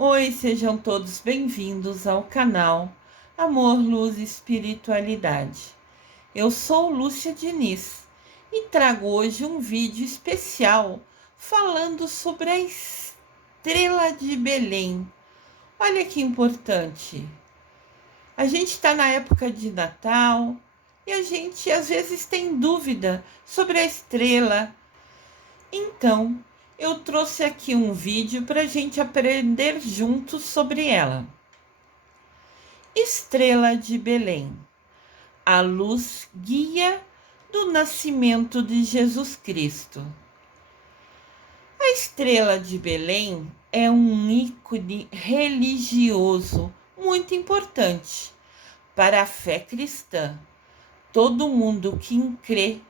Oi, sejam todos bem-vindos ao canal Amor, Luz e Espiritualidade. Eu sou Lúcia Diniz e trago hoje um vídeo especial falando sobre a estrela de Belém. Olha que importante! A gente está na época de Natal e a gente às vezes tem dúvida sobre a estrela. Então, eu trouxe aqui um vídeo para a gente aprender juntos sobre ela. Estrela de Belém, a luz guia do nascimento de Jesus Cristo. A estrela de Belém é um ícone religioso muito importante para a fé cristã. Todo mundo que crê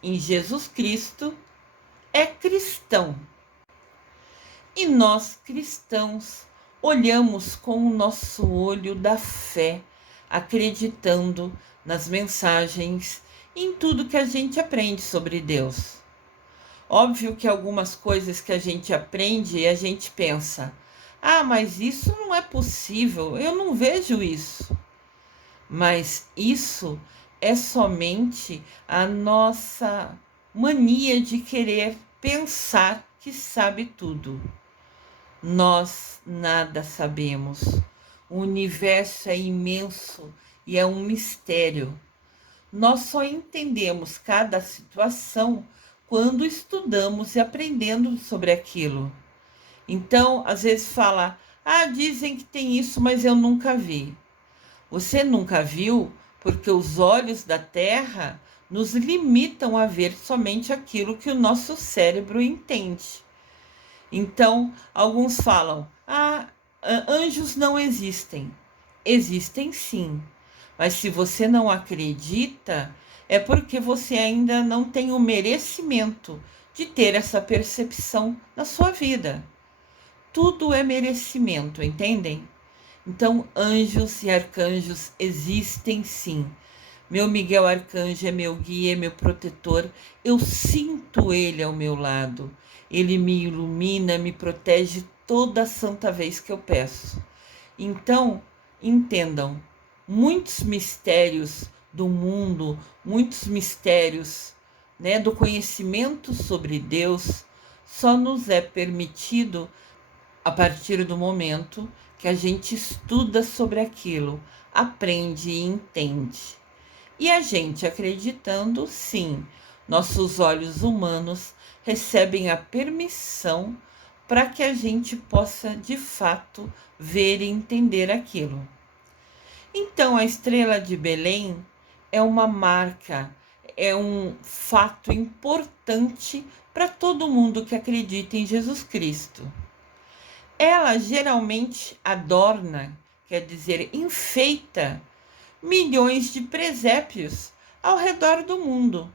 em Jesus Cristo é cristão. E nós cristãos olhamos com o nosso olho da fé, acreditando nas mensagens e em tudo que a gente aprende sobre Deus. Óbvio que algumas coisas que a gente aprende e a gente pensa: ah, mas isso não é possível, eu não vejo isso. Mas isso é somente a nossa mania de querer pensar que sabe tudo. Nós nada sabemos. O universo é imenso e é um mistério. Nós só entendemos cada situação quando estudamos e aprendendo sobre aquilo. Então, às vezes fala: ah, dizem que tem isso, mas eu nunca vi. Você nunca viu porque os olhos da Terra nos limitam a ver somente aquilo que o nosso cérebro entende. Então, alguns falam: ah, anjos não existem. Existem sim, mas se você não acredita, é porque você ainda não tem o merecimento de ter essa percepção na sua vida. Tudo é merecimento, entendem? Então, anjos e arcanjos existem sim. Meu Miguel Arcanjo é meu guia, é meu protetor. Eu sinto ele ao meu lado. Ele me ilumina, me protege toda santa vez que eu peço. Então, entendam, muitos mistérios do mundo, muitos mistérios, do conhecimento sobre Deus, só nos é permitido a partir do momento que a gente estuda sobre aquilo, aprende e entende. E a gente acreditando, sim, nossos olhos humanos recebem a permissão para que a gente possa de fato ver e entender aquilo. Então, a estrela de Belém é uma marca, é um fato importante para todo mundo que acredita em Jesus Cristo. Ela geralmente adorna, quer dizer, enfeita milhões de presépios ao redor do mundo,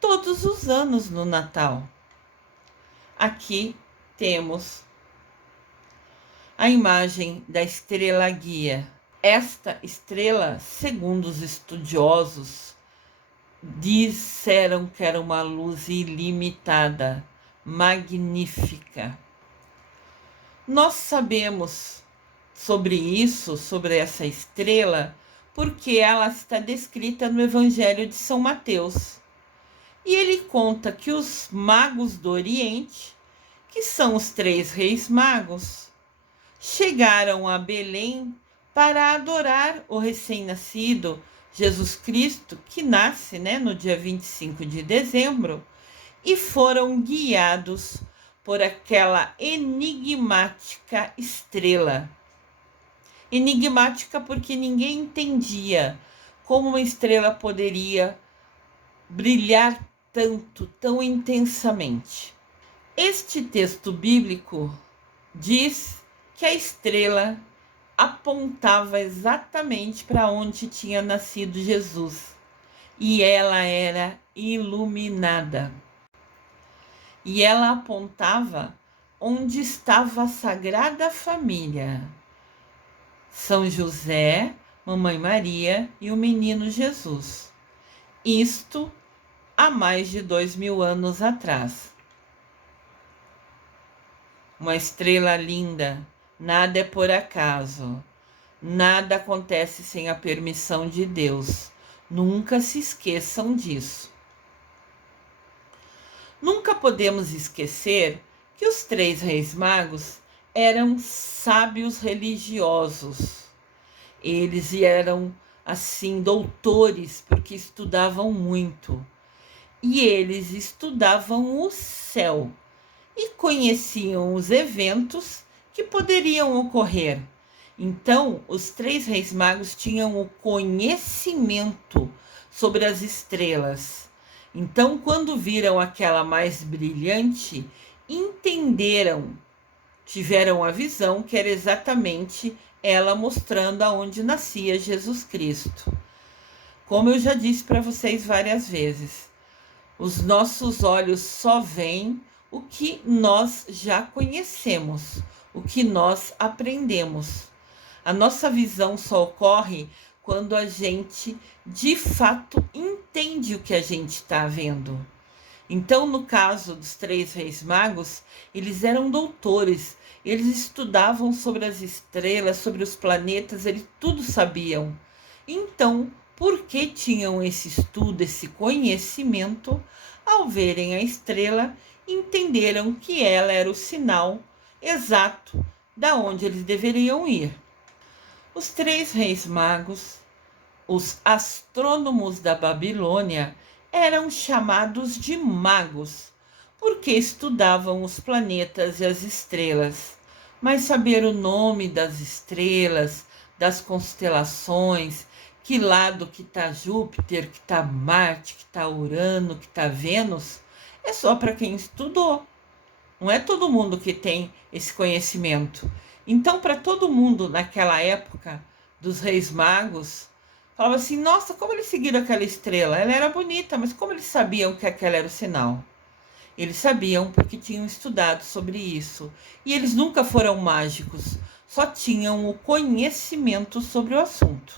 todos os anos no Natal. Aqui temos a imagem da estrela guia. Esta estrela, segundo os estudiosos, disseram que era uma luz ilimitada, magnífica. Nós sabemos sobre isso, sobre essa estrela, porque ela está descrita no Evangelho de São Mateus. E ele conta que os magos do Oriente, que são os 3 reis magos, chegaram a Belém para adorar o recém-nascido Jesus Cristo, que nasce, no dia 25 de dezembro, e foram guiados por aquela enigmática estrela. Enigmática porque ninguém entendia como uma estrela poderia brilhar tanto, tão intensamente. Este texto bíblico diz que a estrela apontava exatamente para onde tinha nascido Jesus e ela era iluminada. E ela apontava onde estava a Sagrada Família: São José, Mamãe Maria e o menino Jesus. Isto há mais de 2000 anos atrás. Uma estrela linda, Nada é por acaso. Nada acontece sem a permissão de Deus. Nunca se esqueçam disso. Nunca podemos esquecer que os três reis magos eram sábios religiosos. Eles eram, assim, doutores, porque estudavam muito. E eles estudavam o céu e conheciam os eventos que poderiam ocorrer. Então, os três reis magos tinham o conhecimento sobre as estrelas. Então, quando viram aquela mais brilhante, entenderam, tiveram a visão que era exatamente ela mostrando aonde nascia Jesus Cristo. Como eu já disse para vocês várias vezes, os nossos olhos só veem o que nós já conhecemos, o que nós aprendemos. A nossa visão só ocorre quando a gente de fato entende o que a gente está vendo. Então, no caso dos três reis magos, eles eram doutores, eles estudavam sobre as estrelas, sobre os planetas, eles tudo sabiam. Então, porque tinham esse estudo, esse conhecimento, ao verem a estrela, entenderam que ela era o sinal exato da onde eles deveriam ir. Os três reis magos, os astrônomos da Babilônia, eram chamados de magos, porque estudavam os planetas e as estrelas. Mas saber o nome das estrelas, das constelações, que lado que está Júpiter, que está Marte, que está Urano, que está Vênus, é só para quem estudou. Não é todo mundo que tem esse conhecimento. Então, para todo mundo naquela época dos reis magos, falava assim: nossa, como eles seguiram aquela estrela? Ela era bonita, mas como eles sabiam que aquela era o sinal? Eles sabiam porque tinham estudado sobre isso. E eles nunca foram mágicos, só tinham o conhecimento sobre o assunto.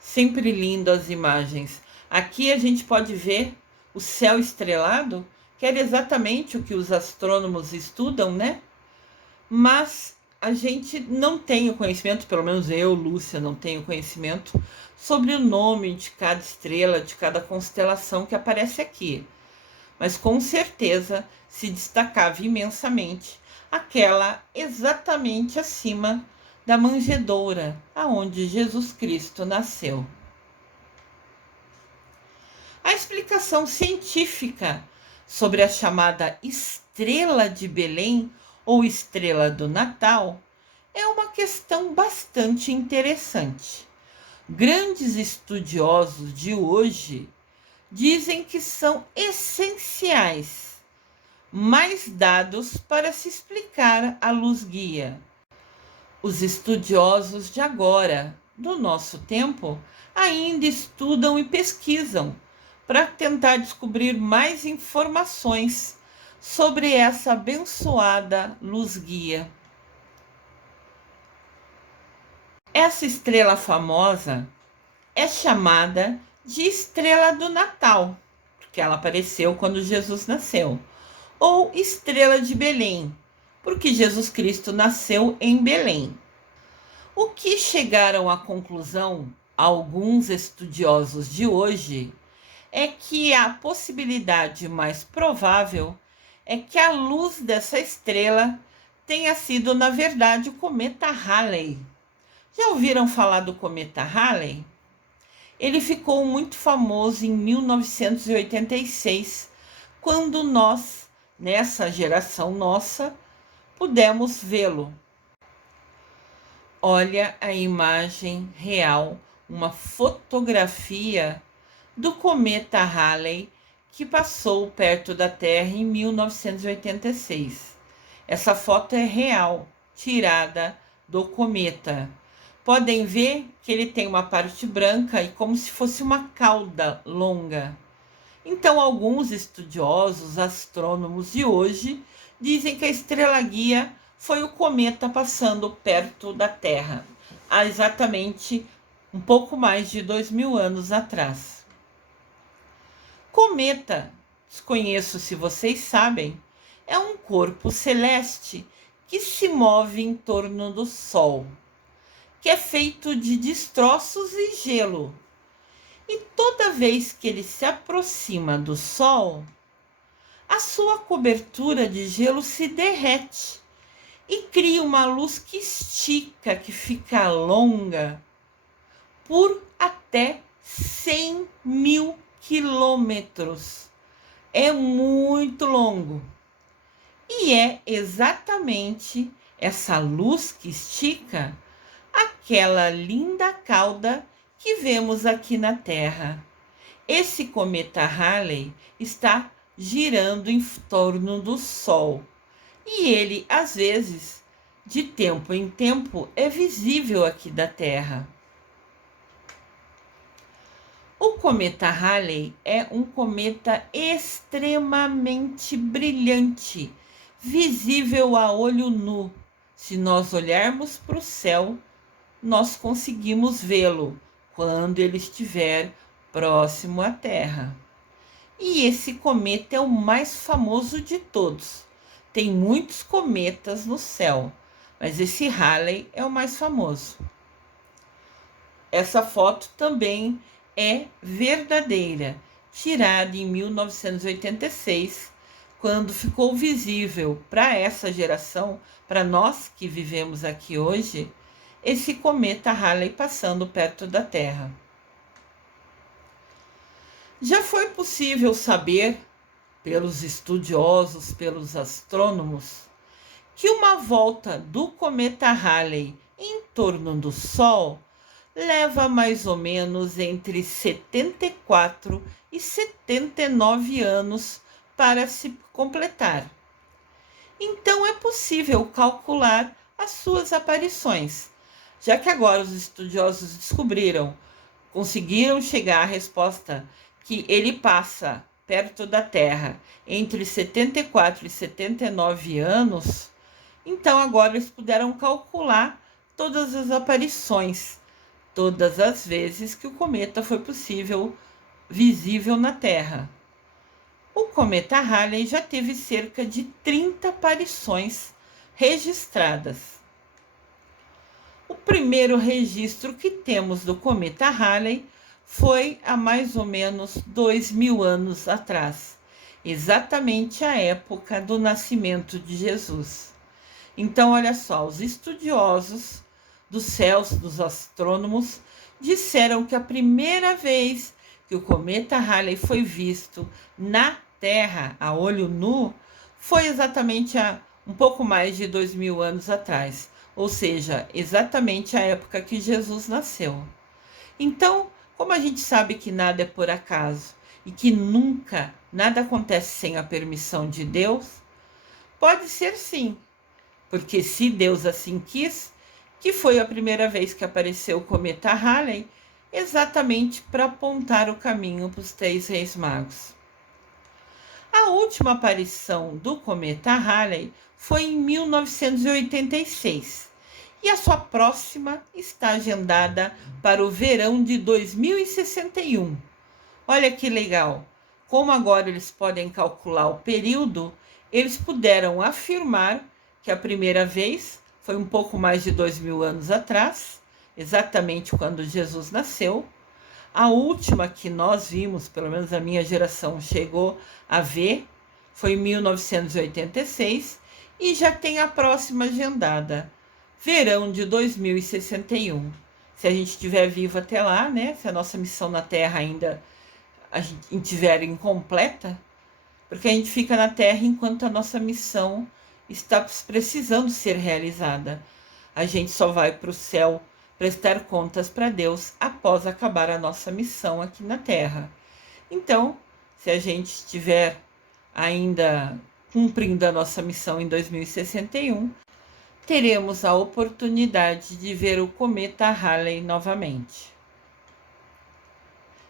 Sempre lindo as imagens. Aqui a gente pode ver o céu estrelado, que era exatamente o que os astrônomos estudam, né? Mas a gente não tem o conhecimento, pelo menos eu, Lúcia, não tenho conhecimento sobre o nome de cada estrela, de cada constelação que aparece aqui. Mas com certeza se destacava imensamente aquela exatamente acima da manjedoura, aonde Jesus Cristo nasceu. A explicação científica sobre a chamada estrela de Belém ou estrela do Natal é uma questão bastante interessante. Grandes estudiosos de hoje dizem que são essenciais mais dados para se explicar a luz guia. Os estudiosos de agora, do nosso tempo, ainda estudam e pesquisam para tentar descobrir mais informações sobre essa abençoada luz guia. Essa estrela famosa é chamada de estrela do Natal, porque ela apareceu quando Jesus nasceu, ou estrela de Belém, porque Jesus Cristo nasceu em Belém. O que chegaram à conclusão alguns estudiosos de hoje é que a possibilidade mais provável é que a luz dessa estrela tenha sido, na verdade, o cometa Halley. Já ouviram falar do cometa Halley? Ele ficou muito famoso em 1986, quando nós, nessa geração nossa, pudemos vê-lo. Olha a imagem real, uma fotografia do cometa Halley que passou perto da Terra em 1986. Essa foto é real, tirada do cometa. Podem ver que ele tem uma parte branca e como se fosse uma cauda longa. Então, alguns estudiosos, astrônomos de hoje, dizem que a estrela guia foi o cometa passando perto da Terra, há exatamente um pouco mais de 2.000 anos atrás. Cometa, desconheço se vocês sabem, é um corpo celeste que se move em torno do Sol, que é feito de destroços e gelo. E toda vez que ele se aproxima do Sol, a sua cobertura de gelo se derrete e cria uma luz que estica, que fica longa, por até 100.000 quilômetros. É muito longo. E é exatamente essa luz que estica aquela linda cauda que vemos aqui na Terra. Esse cometa Halley está girando em torno do Sol. E ele, às vezes, de tempo em tempo, é visível aqui da Terra. O cometa Halley é um cometa extremamente brilhante, visível a olho nu. Se nós olharmos para o céu, nós conseguimos vê-lo quando ele estiver próximo à Terra. E esse cometa é o mais famoso de todos. Tem muitos cometas no céu, mas esse Halley é o mais famoso. Essa foto também é verdadeira, tirada em 1986, quando ficou visível para essa geração, para nós que vivemos aqui hoje, esse cometa Halley passando perto da Terra. Já foi possível saber, pelos estudiosos, pelos astrônomos, que uma volta do cometa Halley em torno do Sol leva mais ou menos entre 74 e 79 anos para se completar. Então é possível calcular as suas aparições, já que agora os estudiosos conseguiram chegar à resposta que ele passa perto da Terra entre 74 e 79 anos, então agora eles puderam calcular todas as aparições, todas as vezes que o cometa foi visível na Terra. O cometa Halley já teve cerca de 30 aparições registradas. O primeiro registro que temos do cometa Halley foi há mais ou menos 2.000 anos atrás, exatamente a época do nascimento de Jesus. Então, olha só, os estudiosos dos céus, dos astrônomos, disseram que a primeira vez que o cometa Halley foi visto na Terra, a olho nu, foi exatamente há um pouco mais de 2.000 anos atrás, ou seja, exatamente a época que Jesus nasceu. Então, como a gente sabe que nada é por acaso e que nunca nada acontece sem a permissão de Deus, pode ser sim, porque se Deus assim quis, que foi a primeira vez que apareceu o cometa Halley, exatamente para apontar o caminho para os 3 reis magos. A última aparição do cometa Halley foi em 1986 e a sua próxima está agendada para o verão de 2061. Olha que legal! Como agora eles podem calcular o período, eles puderam afirmar que a primeira vez foi um pouco mais de 2.000 anos atrás, exatamente quando Jesus nasceu. A última que nós vimos, pelo menos a minha geração chegou a ver, foi em 1986 e já tem a próxima agendada, verão de 2061. Se a gente estiver vivo até lá, né? Se a nossa missão na Terra ainda a gente estiver incompleta, porque a gente fica na Terra enquanto a nossa missão está precisando ser realizada. A gente só vai para o céu prestar contas para Deus após acabar a nossa missão aqui na Terra. Então, se a gente estiver ainda cumprindo a nossa missão em 2061, teremos a oportunidade de ver o cometa Halley novamente.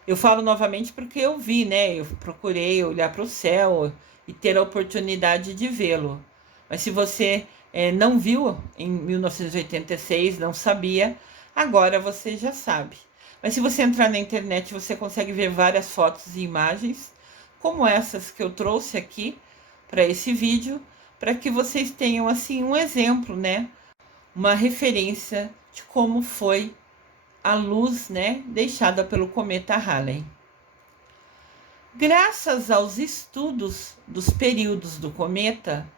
Eu falo novamente porque eu vi, né? Eu procurei olhar para o céu e ter a oportunidade de vê-lo. Mas se você não viu em 1986, não sabia, agora você já sabe. Mas se você entrar na internet, você consegue ver várias fotos e imagens, como essas que eu trouxe aqui para esse vídeo, para que vocês tenham assim um exemplo, né? Uma referência de como foi a luz, né, deixada pelo cometa Halley. Graças aos estudos dos períodos do cometa,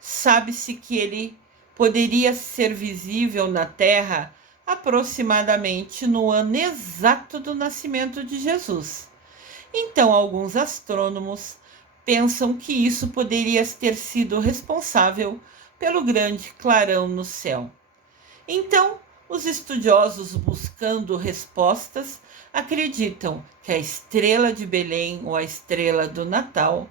sabe-se que ele poderia ser visível na Terra aproximadamente no ano exato do nascimento de Jesus. Então, alguns astrônomos pensam que isso poderia ter sido responsável pelo grande clarão no céu. Então, os estudiosos buscando respostas acreditam que a estrela de Belém ou a estrela do Natal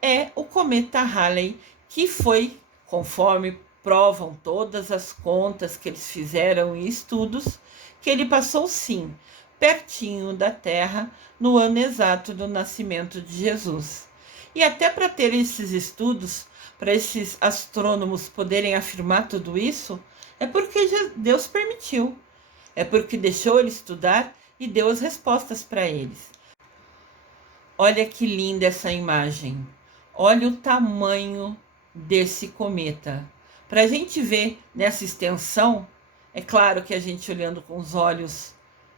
é o cometa Halley, que foi, conforme provam todas as contas que eles fizeram em estudos, que ele passou sim pertinho da Terra no ano exato do nascimento de Jesus. E até para ter esses estudos, para esses astrônomos poderem afirmar tudo isso, é porque Deus permitiu, é porque deixou ele estudar e deu as respostas para eles. Olha que linda essa imagem. Olha o tamanho desse cometa. Para a gente ver nessa extensão, é claro que a gente olhando com os olhos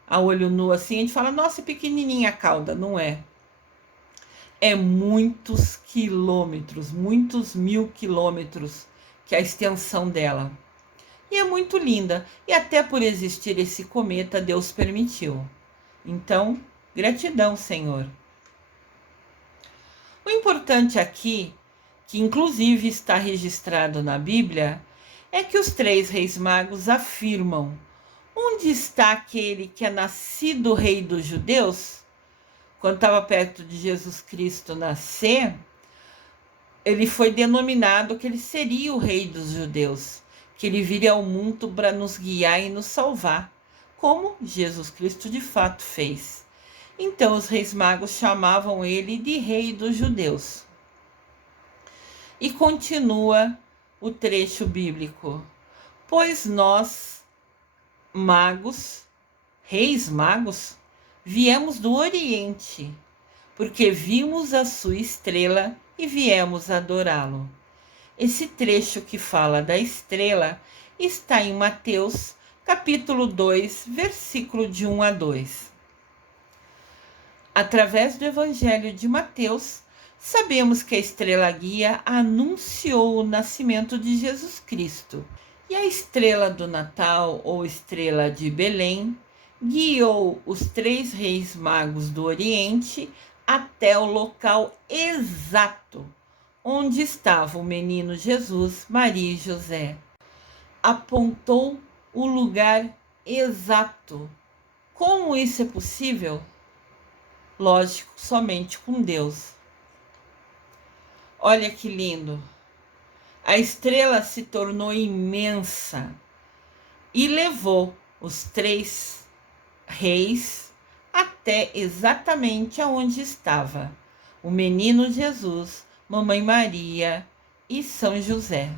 a olho nu assim, a gente fala, nossa, é pequenininha a cauda. Não é. É muitos quilômetros, muitos mil quilômetros que é a extensão dela. E é muito linda. E até por existir esse cometa, Deus permitiu. Então, gratidão, Senhor. O importante aqui, que inclusive está registrado na Bíblia, é que os 3 reis magos afirmam: onde está aquele que é nascido rei dos judeus? Quando estava perto de Jesus Cristo nascer, ele foi denominado que ele seria o rei dos judeus, que ele viria ao mundo para nos guiar e nos salvar, como Jesus Cristo de fato fez. Então os reis magos chamavam ele de rei dos judeus. E continua o trecho bíblico: pois nós, magos, reis magos, viemos do Oriente, porque vimos a sua estrela e viemos adorá-lo. Esse trecho que fala da estrela está em Mateus, capítulo 2, versículo de 1 a 2. Através do Evangelho de Mateus, sabemos que a estrela guia anunciou o nascimento de Jesus Cristo. E a estrela do Natal, ou estrela de Belém, guiou os 3 reis magos do Oriente até o local exato onde estava o menino Jesus, Maria e José. Apontou o lugar exato. Como isso é possível? Lógico, somente com Deus. Olha que lindo. A estrela se tornou imensa e levou os 3 reis até exatamente aonde estava o menino Jesus, Mamãe Maria e São José.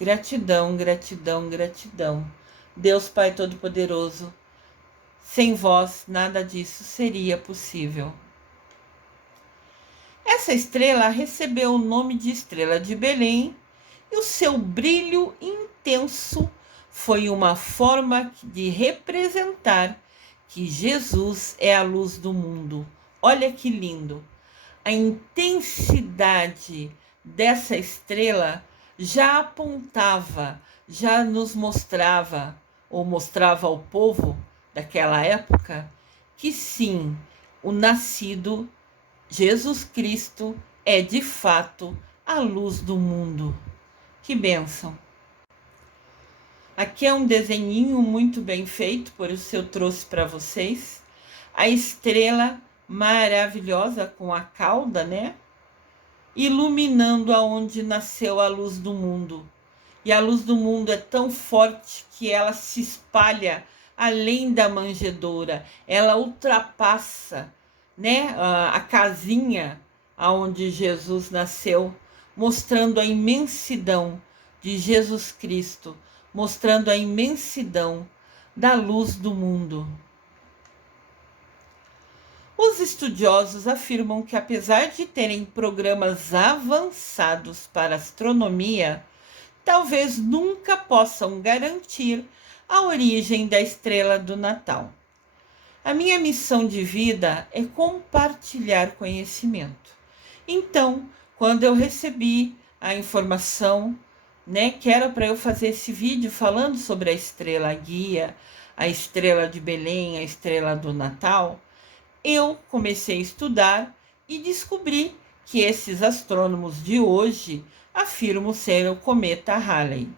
Gratidão, gratidão, gratidão. Deus Pai Todo-Poderoso, sem vós nada disso seria possível. Essa estrela recebeu o nome de Estrela de Belém e o seu brilho intenso foi uma forma de representar que Jesus é a luz do mundo. Olha que lindo! A intensidade dessa estrela já apontava, já nos mostrava, ou mostrava ao povo daquela época, que sim, o nascido Jesus Cristo é de fato a luz do mundo. Que bênção! Aqui é um desenhinho muito bem feito, por isso eu trouxe para vocês. A estrela maravilhosa com a cauda, né? Iluminando aonde nasceu a luz do mundo. E a luz do mundo é tão forte que ela se espalha além da manjedoura. Ela ultrapassa, né, a casinha aonde Jesus nasceu, mostrando a imensidão de Jesus Cristo, mostrando a imensidão da luz do mundo. Os estudiosos afirmam que, apesar de terem programas avançados para astronomia, talvez nunca possam garantir a origem da estrela do Natal. A minha missão de vida é compartilhar conhecimento. Então, quando eu recebi a informação, que era para eu fazer esse vídeo falando sobre a estrela guia, a estrela de Belém, a estrela do Natal, eu comecei a estudar e descobri que esses astrônomos de hoje afirmam ser o cometa Halley.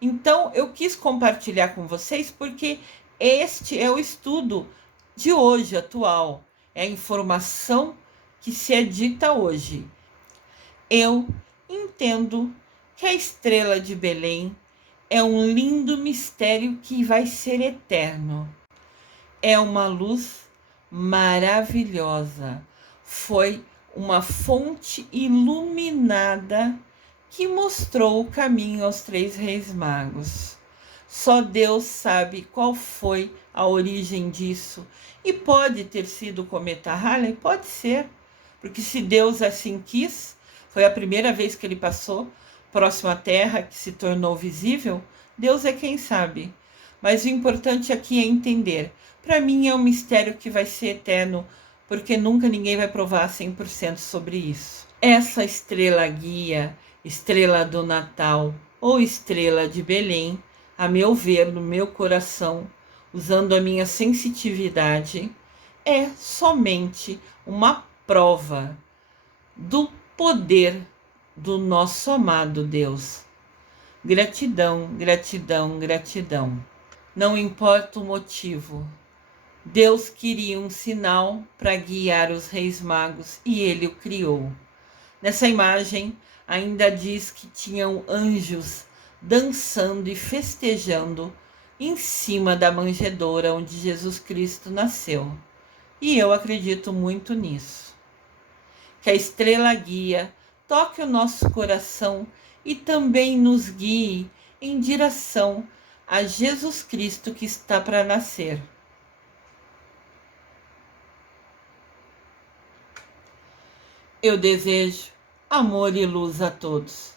Então, eu quis compartilhar com vocês porque este é o estudo de hoje, atual. É a informação que se é dita hoje. Eu entendo que a estrela de Belém é um lindo mistério que vai ser eterno. É uma luz maravilhosa. Foi uma fonte iluminada que mostrou o caminho aos 3 reis magos. Só Deus sabe qual foi a origem disso. E pode ter sido o cometa Halley? Pode ser. Porque se Deus assim quis, foi a primeira vez que ele passou próximo à Terra, que se tornou visível, Deus é quem sabe. Mas o importante aqui é entender. Para mim é um mistério que vai ser eterno, porque nunca ninguém vai provar 100% sobre isso. Essa estrela guia, estrela do Natal ou estrela de Belém, a meu ver, no meu coração, usando a minha sensitividade, é somente uma prova do poder do nosso amado Deus. Gratidão, gratidão, gratidão. Não importa o motivo, Deus queria um sinal para guiar os reis magos e ele o criou. Nessa imagem, ainda diz que tinham anjos dançando e festejando em cima da manjedoura onde Jesus Cristo nasceu. E eu acredito muito nisso. Que a estrela guia toque o nosso coração e também nos guie em direção a Jesus Cristo que está para nascer. Eu desejo amor e luz a todos.